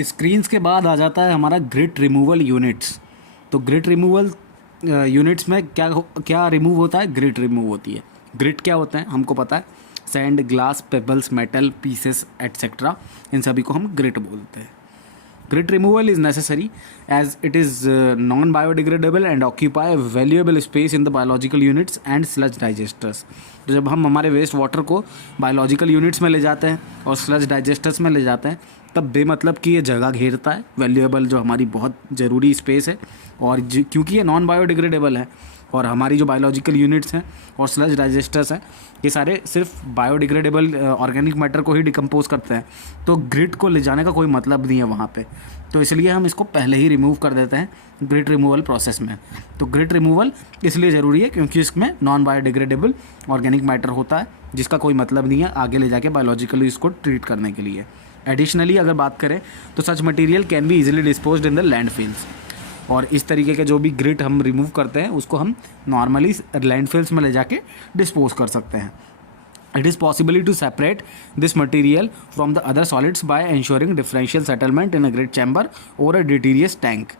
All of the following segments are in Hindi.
स्क्रीन्स के बाद आ जाता है हमारा ग्रिट रिमूवल यूनिट्स। तो ग्रिट रिमूवल यूनिट्स में क्या क्या रिमूव होता है? ग्रिट रिमूव होती है। ग्रिट क्या होता है हमको पता है, sand, glass, pebbles, metal pieces etcetera, इन सभी को हम ग्रिट बोलते हैं। Grit removal is necessary as it is non-biodegradable and occupy a valuable space in the biological units and sludge digesters। तो जब हम हमारे वेस्ट वाटर को बायोलॉजिकल यूनिट्स में ले जाते हैं और स्लज डाइजेस्टर्स में ले जाते हैं, तब बेमतलब की ये जगह घेरता है, वैल्यूएबल जो हमारी बहुत ज़रूरी स्पेस है। और क्योंकि ये नॉन बायोडिग्रेडेबल है और हमारी जो बायोलॉजिकल यूनिट्स हैं और स्लज डाइजेस्टर्स हैं ये सारे सिर्फ बायोडिग्रेडेबल ऑर्गेनिक मैटर को ही डिकम्पोज करते हैं, तो ग्रिट को ले जाने का कोई मतलब नहीं है वहाँ पे। तो इसलिए हम इसको पहले ही रिमूव कर देते हैं ग्रिट रिमूवल प्रोसेस में। तो ग्रिट रिमूवल इसलिए ज़रूरी है क्योंकि इसमें नॉन बायोडिग्रेडेबल ऑर्गेनिक मैटर होता है जिसका कोई मतलब नहीं है आगे ले जाके बायोलॉजिकली इसको ट्रीट करने के लिए। एडिशनली अगर बात करें तो such material can be easily disposed in the landfills. और इस तरीके के जो भी ग्रिट हम रिमूव करते हैं उसको हम नॉर्मली लैंडफिल्स में ले जाके डिस्पोज कर सकते हैं। It is possible to separate this material from the other solids by ensuring differential settlement in a grit chamber और अ डिटीरियस टैंक।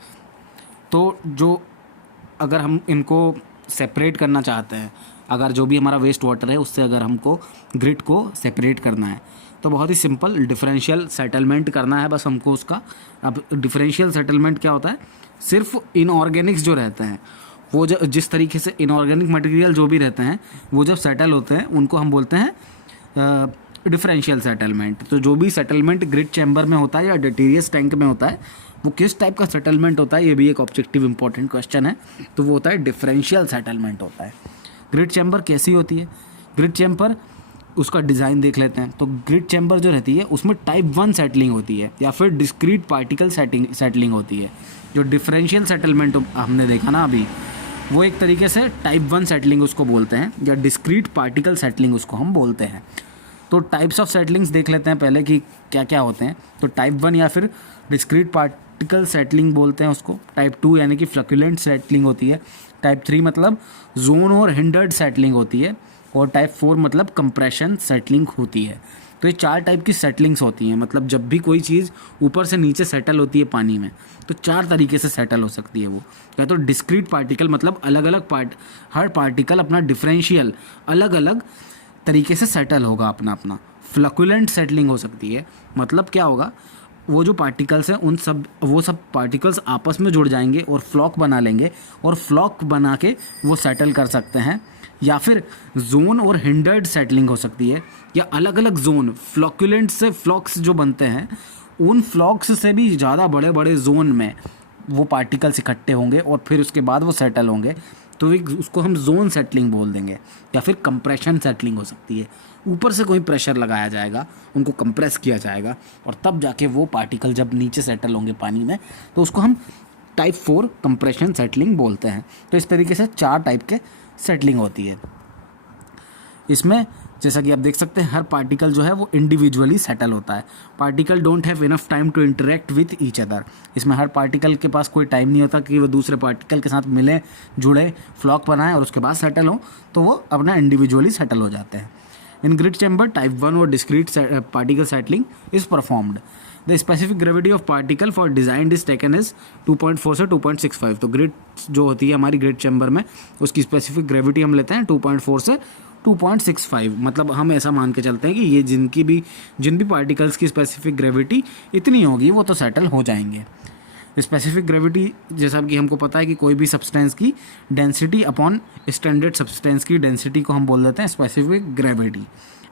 तो जो अगर हम इनको सेपरेट करना चाहते हैं, अगर जो भी हमारा वेस्ट वाटर है उससे अगर हमको ग्रिट को सेपरेट करना है तो बहुत ही सिंपल डिफरेंशियल सेटलमेंट करना है बस हमको उसका। अब डिफरेंशियल सेटलमेंट क्या होता है? सिर्फ इनऑर्गेनिक्स जो रहते हैं वो जो जिस तरीके से इनऑर्गेनिक मटेरियल जो भी रहते हैं वो जब सेटल होते हैं उनको हम बोलते हैं डिफरेंशियल सेटलमेंट। तो जो भी सेटलमेंट ग्रिट चैम्बर में होता है या डिटीरियस टैंक में होता है वो किस टाइप का सेटलमेंट होता है, ये भी एक ऑब्जेक्टिव इंपॉर्टेंट क्वेश्चन है। तो वो होता है डिफरेंशियल सेटलमेंट होता है। ग्रिट चैम्बर कैसी होती है? ग्रिट चैम्बर उसका डिज़ाइन देख लेते हैं। तो ग्रिट चैम्बर जो रहती है उसमें टाइप 1 सेटलिंग होती है या फिर डिस्क्रीट पार्टिकल सेटलिंग होती है। जो डिफरेंशियल सेटलमेंट हमने देखा ना अभी, वो एक तरीके से टाइप 1 सेटलिंग उसको बोलते हैं या डिस्क्रीट पार्टिकल सेटलिंग उसको हम बोलते हैं। तो टाइप्स ऑफ सेटलिंग्स देख लेते हैं पहले कि क्या क्या होते हैं। तो टाइप 1 या फिर डिस्क्रीट पार्टिकल सेटलिंग बोलते हैं उसको। टाइप 2 यानी कि फ्लक्युलेंट सेटलिंग होती है। टाइप 3 मतलब जोन और हिंडर्ड सेटलिंग होती है। और टाइप 4 मतलब कंप्रेशन सेटलिंग होती है। तो ये 4 टाइप की सेटलिंग्स होती हैं। मतलब जब भी कोई चीज़ ऊपर से नीचे सेटल होती है पानी में तो 4 तरीके से सेटल हो सकती है वो। या तो डिस्क्रीट पार्टिकल मतलब अलग अलग हर पार्टिकल अपना डिफरेंशियल अलग अलग तरीके से सेटल होगा अपना अपना। फ्लक्युलेंट सेटलिंग हो सकती है, मतलब क्या होगा, वो जो पार्टिकल्स हैं वो सब पार्टिकल्स आपस में जुड़ जाएंगे और फ्लॉक बना लेंगे और फ्लॉक बना के वो सेटल कर सकते हैं। या फिर जोन और हिंडर्ड सेटलिंग हो सकती है, या अलग अलग जोन फ्लॉक्युलेंट से फ्लॉक्स जो बनते हैं उन फ्लॉक्स से भी ज़्यादा बड़े बड़े जोन में वो पार्टिकल्स इकट्ठे होंगे और फिर उसके बाद वो सेटल होंगे। तो उसको हम जोन सेटलिंग बोल देंगे। या फिर कंप्रेशन सेटलिंग हो सकती है, ऊपर से कोई प्रेशर लगाया जाएगा, उनको कंप्रेस किया जाएगा और तब जाके वो पार्टिकल जब नीचे सेटल होंगे पानी में तो उसको हम टाइप 4 कंप्रेशन सेटलिंग बोलते हैं। तो इस तरीके से 4 टाइप के सेटलिंग होती है। इसमें जैसा कि आप देख सकते हैं हर पार्टिकल जो है वो इंडिविजुअली सेटल होता है। Particle don't have enough time to interact with each other. इसमें हर पार्टिकल के पास कोई टाइम नहीं होता कि वो दूसरे पार्टिकल के साथ मिले, जुड़े, फ्लॉक बनाए और उसके बाद सेटल हो, तो वो अपना इंडिविजुअली सेटल हो जाते हैं। इन ग्रिट चैम्बर टाइप 1 और discrete particle settling is performed. The specific gravity of particle for design is taken is 2.4 से 2.65। तो ग्रिट जो होती है हमारी ग्रिट चैम्बर में उसकी स्पेसिफिक ग्रेविटी हम लेते हैं 2.4 से 2.65। मतलब हम ऐसा मान के चलते हैं कि ये जिन भी पार्टिकल्स की स्पेसिफिक ग्रेविटी इतनी होगी वो तो सेटल हो जाएंगे। स्पेसिफिक ग्रेविटी जैसा कि हमको पता है कि कोई भी सब्सटेंस की डेंसिटी अपॉन स्टैंडर्ड सब्सटेंस की डेंसिटी को हम बोल देते हैं स्पेसिफिक ग्रेविटी।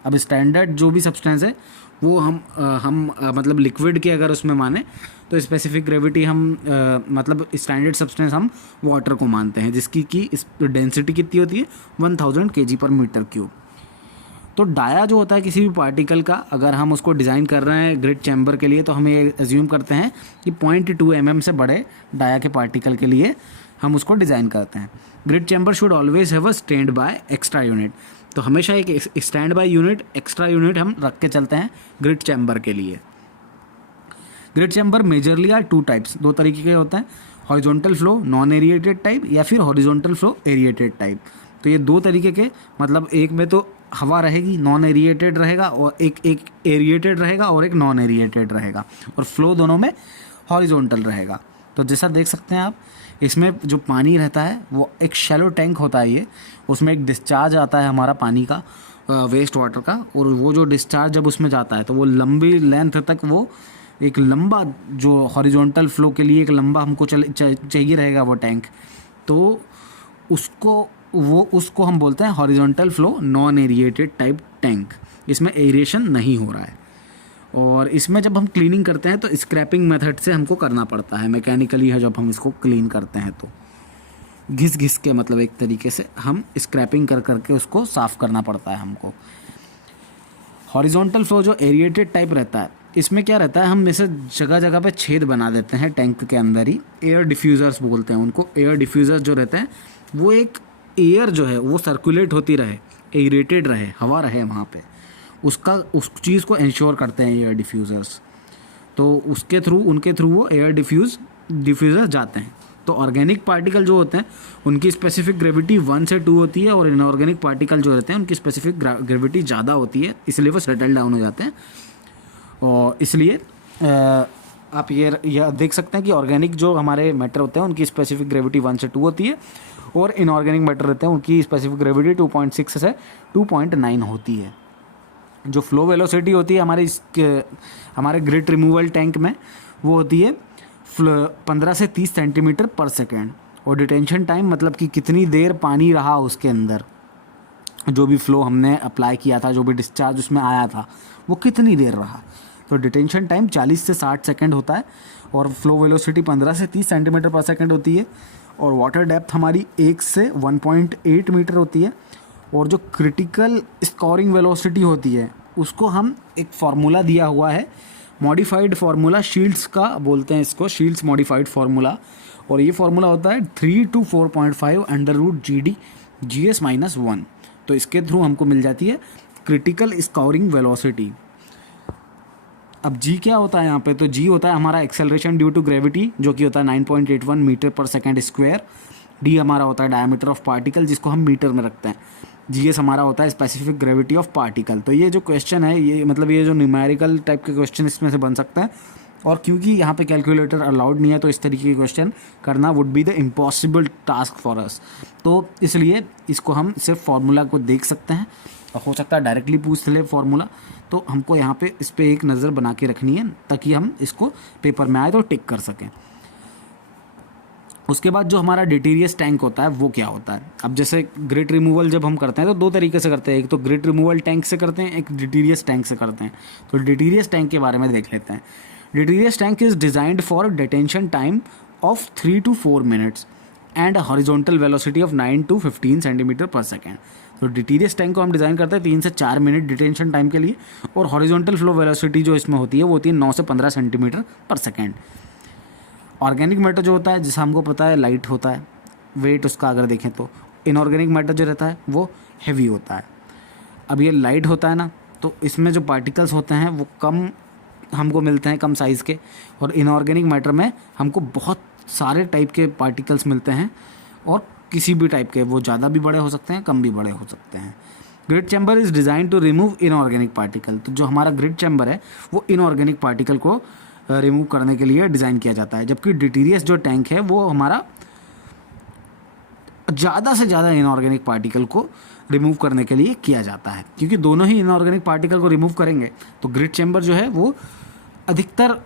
अब स्टैंडर्ड जो भी सब्सटेंस है वो हम मतलब लिक्विड के अगर उसमें माने तो स्पेसिफिक ग्रेविटी हम मतलब स्टैंडर्ड सब्सटेंस हम वाटर को मानते हैं जिसकी की डेंसिटी कितनी होती है 1000 kg/m³। तो डाया जो होता है किसी भी पार्टिकल का, अगर हम उसको डिज़ाइन कर रहे हैं ग्रिट चैम्बर के लिए तो हम ये एज्यूम करते हैं कि 0.2 mm से बड़े डाया के पार्टिकल के लिए हम उसको डिज़ाइन करते हैं। Grit chamber should always have a standby extra unit. तो हमेशा एक standby unit, extra unit हम रख के चलते हैं ग्रिट चैम्बर के लिए। Grit chamber majorly are 2 types, 2 तरीके के होते हैं, horizontal flow non aerated type या फिर हॉरिजॉन्टल फ्लो एरिएटेड टाइप। तो ये 2 तरीके के, मतलब एक में तो हवा रहेगी, नॉन एरिएटेड रहेगा, और एक एरिएटेड रहेगा और एक नॉन एरिएटेड रहेगा, और फ्लो दोनों में हॉरिजॉन्टल रहेगा। तो जैसा देख सकते हैं आप, इसमें जो पानी रहता है वो एक शैलो टैंक होता है ये, उसमें एक डिस्चार्ज आता है हमारा पानी का, वेस्ट वाटर का, और वो जो डिस्चार्ज जब उसमें जाता है तो वो लंबी लेंथ तक, वो एक लंबा जो हॉरिजॉन्टल फ्लो के लिए एक लंबा हमको चाहिए रहेगा वो टैंक, तो उसको हम बोलते हैं horizontal flow non aerated type tank. इसमें एरिएशन नहीं हो रहा है। और इसमें जब हम क्लीनिंग करते हैं तो स्क्रैपिंग मेथड से हमको करना पड़ता है, मैकेनिकली है जब हम इसको क्लीन करते हैं तो घिस घिस के, मतलब एक तरीके से हम स्क्रैपिंग कर करके उसको साफ़ करना पड़ता है हमको। हॉरिजॉन्टल फ्लो जो एरिएटेड टाइप रहता है, इसमें क्या रहता है, हम जैसे जगह जगह पे छेद बना देते हैं टैंक के अंदर ही, एयर डिफ्यूज़र्स बोलते हैं उनको। एयर डिफ्यूज़र्स जो रहते हैं वो एक एयर जो है वो सर्कुलेट होती रहे, एरेटेड रहे, हवा रहे वहाँ पे, उस चीज़ को इंश्योर करते हैं एयर डिफ्यूज़र्स। तो उनके थ्रू वो एयर डिफ्यूज़र जाते हैं। तो ऑर्गेनिक पार्टिकल जो होते हैं उनकी स्पेसिफिक ग्रेविटी 1 से 2 होती है, और इनऑर्गेनिक पार्टिकल जो रहते हैं उनकी स्पेसिफिक ग्रेविटी ज़्यादा होती है, इसलिए वो सेटल डाउन हो जाते हैं। और इसलिए आप ये देख सकते हैं कि ऑर्गेनिक जो हमारे मैटर होते हैं उनकी स्पेसिफिक ग्रेविटी 1 से 2 होती है, और इनऑर्गेनिक मैटर रहते हैं उनकी स्पेसिफिक ग्रेविटी 2.6 से 2.9 होती है। जो फ्लो वेलोसिटी होती है हमारे ग्रिट रिमूवल टैंक में, वो होती है 15 से 30 सेंटीमीटर पर सेकेंड। और डिटेंशन टाइम मतलब कि कितनी देर पानी रहा उसके अंदर, जो भी फ्लो हमने अप्लाई किया था, जो भी डिस्चार्ज उसमें आया था, वो कितनी देर रहा। तो डिटेंशन टाइम 40 से 60 सेकेंड होता है, और फ्लो वेलोसिटी 15 से 30 सेंटीमीटर पर सेकेंड होती है, और वाटर डेप्थ हमारी 1 से 1.8 मीटर होती है। और जो क्रिटिकल स्कोरिंग वेलोसिटी होती है उसको हम एक फार्मूला दिया हुआ है, मॉडिफाइड फार्मूला, शील्ड्स का बोलते हैं इसको, शील्ड्स मॉडिफाइड फार्मूला। और ये फार्मूला होता है 3 to 4.5 √GD GS-1। तो इसके थ्रू हमको मिल जाती है क्रिटिकल स्कोरिंग वेलोसिटी। अब जी क्या होता है यहाँ पे, तो जी होता है हमारा एक्सेलरेशन ड्यू टू ग्रेविटी, जो कि होता है 9.81 मीटर पर सेकेंड स्क्वायर। डी हमारा होता है डायमीटर ऑफ पार्टिकल, जिसको हम मीटर में रखते हैं। जीएस हमारा होता है स्पेसिफिक ग्रेविटी ऑफ पार्टिकल। तो ये जो क्वेश्चन है, ये मतलब ये जो न्यूमेरिकल टाइप के क्वेश्चन इसमें से बन सकता है, और क्योंकि यहाँ पे कैलकुलेटर अलाउड नहीं है तो इस तरीके के क्वेश्चन करना would be the impossible task for us. तो इसलिए इसको हम सिर्फ फार्मूला को देख सकते हैं, और हो सकता है डायरेक्टली पूछ ले फार्मूला, तो हमको यहाँ पे इस पर एक नज़र बना के रखनी है ताकि हम इसको पेपर में आए तो टिक कर सकें। उसके बाद जो हमारा डिटीरियस टैंक होता है वो क्या होता है। अब जैसे ग्रिट रिमूवल जब हम करते हैं तो 2 तरीके से करते हैं, एक तो ग्रिट रिमूवल टैंक से करते हैं, एक डिटीरियस टैंक से करते हैं। तो डिटीरियस टैंक के बारे में देख लेते हैं। Detritus tank is designed for detention time of 3 to 4 minutes and horizontal velocity of 9 to 15 centimetre per second. तो डिटीरियस टैंक को हम डिज़ाइन करते हैं 3 से 4 मिनट डिटेंशन टाइम के लिए, और हॉरिजॉन्टल फ्लो वेलोसिटी जो इसमें होती है वो होती है 9 से 15 centimetre per second. Organic matter जो होता है, जैसा हमको पता है लाइट होता है, वेट उसका अगर देखें तो। इनऑर्गेनिक मैटर जो रहता है वो हैवी होता है। अब ये लाइट होता है ना, तो इसमें जो पार्टिकल्स होते हैं वो कम हमको मिलते हैं, कम साइज़ के, और इनऑर्गेनिक मैटर में हमको बहुत सारे टाइप के पार्टिकल्स मिलते हैं, और किसी भी टाइप के, वो ज़्यादा भी बड़े हो सकते हैं, कम भी बड़े हो सकते हैं। Grid chamber is design to remove inorganic particle. तो जो हमारा ग्रिड चैम्बर है वो इनऑर्गेनिक पार्टिकल को रिमूव करने के लिए डिज़ाइन किया जाता है, जबकि डिटीरियस जो टैंक है वो हमारा ज़्यादा से ज़्यादा इनऑर्गेनिक पार्टिकल को रिमूव करने के लिए किया जाता है। क्योंकि दोनों ही इनऑर्गेनिक पार्टिकल को रिमूव करेंगे तो ग्रिड चैम्बर जो है वो अधिकतर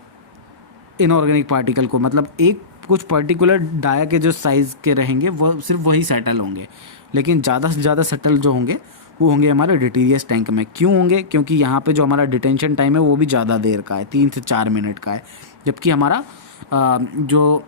इनऑर्गेनिक पार्टिकल को, मतलब एक कुछ पर्टिकुलर डाया के जो साइज़ के रहेंगे वो सिर्फ वही सेटल होंगे, लेकिन ज़्यादा से ज़्यादा सेटल जो होंगे वो होंगे हमारे डिटीरियस टैंक में। क्यों होंगे? क्योंकि यहाँ पे जो हमारा डिटेंशन टाइम है वो भी ज़्यादा देर का है, 3 से 4 मिनट का है, जबकि हमारा जो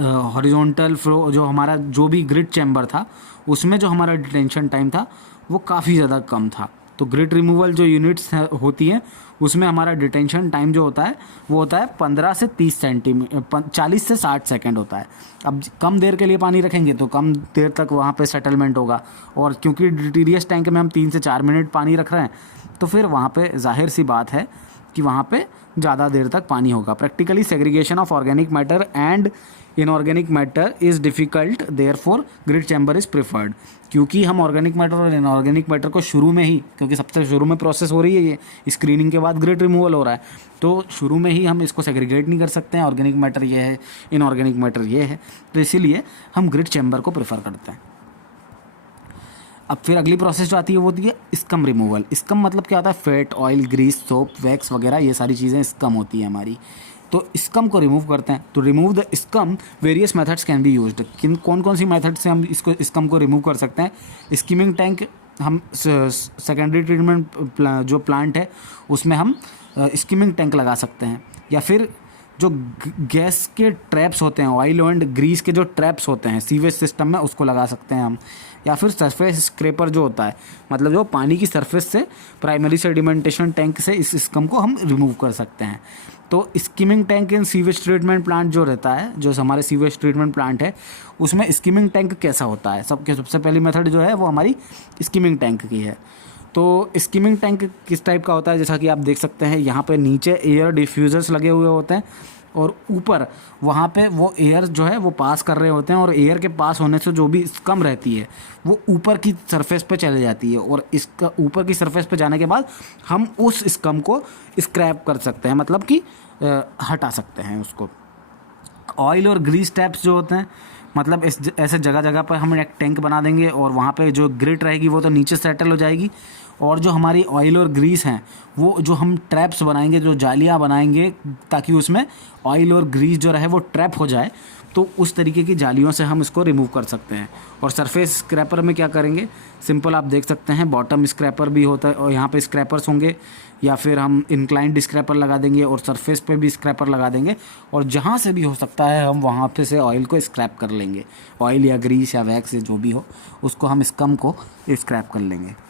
हॉरिजॉन्टल फ्लो, जो हमारा जो भी ग्रिड चैम्बर था उसमें जो हमारा डिटेंशन टाइम था वो काफ़ी ज़्यादा कम था। तो ग्रिड रिमूवल जो यूनिट्स होती हैं उसमें हमारा डिटेंशन टाइम जो होता है वो होता है 15 से 30 सेंटीमीटर, 40 से 60 सेकंड होता है। अब कम देर के लिए पानी रखेंगे तो कम देर तक वहाँ पे सेटलमेंट होगा, और क्योंकि डिटीरियस टैंक में हम 3 से 4 मिनट पानी रख रहे हैं तो फिर वहाँ पे जाहिर सी बात है कि वहाँ पे ज़्यादा देर तक पानी होगा। Practically segregation of organic matter and inorganic matter is difficult, therefore grid chamber is preferred. क्योंकि हम ऑर्गेनिक मैटर और इनऑर्गेनिक मैटर को शुरू में ही, क्योंकि सबसे शुरू में प्रोसेस हो रही है ये, स्क्रीनिंग के बाद ग्रिड रिमूवल हो रहा है, तो शुरू में ही हम इसको सेग्रीगेट नहीं कर सकते हैं, ऑर्गेनिक मैटर ये है, इनऑर्गेनिक मैटर ये है, तो इसीलिए हम ग्रिड चैम्बर को प्रेफर करते हैं। अब फिर अगली प्रोसेस जो आती है वो होती है स्कम रिमूवल। स्कम मतलब क्या होता है? Fat, oil, grease, soap, wax वगैरह ये सारी चीज़ें स्कम होती है हमारी। तो स्कम को रिमूव करते हैं। तो remove the scum various methods can be used. कौन कौन सी मेथड से हम इसको स्कम को रिमूव कर सकते हैं? स्कीमिंग टैंक, हम सेकेंडरी ट्रीटमेंट जो प्लांट है उसमें हम स्कीमिंग टैंक लगा सकते हैं, या फिर जो गैस के ट्रैप्स होते हैं, ऑयल एंड ग्रीस के जो ट्रैप्स होते हैं सीवेज सिस्टम में, उसको लगा सकते हैं हम, या फिर सरफेस स्क्रैपर जो होता है, मतलब जो पानी की सरफेस से प्राइमरी सेडिमेंटेशन टैंक से इस स्कम को हम रिमूव कर सकते हैं। तो skimming tank in sewage treatment plant जो रहता है, जो हमारे सीवेज ट्रीटमेंट प्लांट है, उसमें स्कीमिंग टैंक कैसा होता है? सबसे पहली मेथड जो है वो हमारी स्कीमिंग टैंक की है। तो स्कीमिंग टैंक किस टाइप का होता है? जैसा कि आप देख सकते हैं यहाँ पे नीचे एयर डिफ्यूज़र्स लगे हुए होते हैं, और ऊपर वहाँ पे वो एयर जो है वो पास कर रहे होते हैं, और एयर के पास होने से जो भी स्कम रहती है वो ऊपर की सरफेस पे चले जाती है, और इसका ऊपर की सरफेस पे जाने के बाद हम उस स्कम को स्क्रैप कर सकते हैं, मतलब कि हटा सकते हैं उसको। ऑयल और ग्रीस टैप्स जो होते हैं, मतलब ऐसे जगह जगह पर हम एक टैंक बना देंगे, और वहाँ पे जो ग्रिट रहेगी वो तो नीचे सेटल हो जाएगी, और जो हमारी ऑयल और ग्रीस हैं वो जो हम ट्रैप्स बनाएंगे, जो जालियाँ बनाएंगे ताकि उसमें ऑयल और ग्रीस जो रहे वो ट्रैप हो जाए, तो उस तरीके की जालियों से हम इसको रिमूव कर सकते हैं। और सरफेस स्क्रैपर में क्या करेंगे? सिंपल, आप देख सकते हैं बॉटम स्क्रैपर भी होता है, और यहाँ पे स्क्रैपर्स होंगे, या फिर हम इंक्लाइंड स्क्रैपर लगा देंगे और सरफेस पे भी स्क्रैपर लगा देंगे, और जहाँ से भी हो सकता है हम वहाँ पे से ऑयल को स्क्रैप कर लेंगे। ऑयल या ग्रीस या वैक्स या जो भी हो, उसको हम स्कम को स्क्रैप कर लेंगे।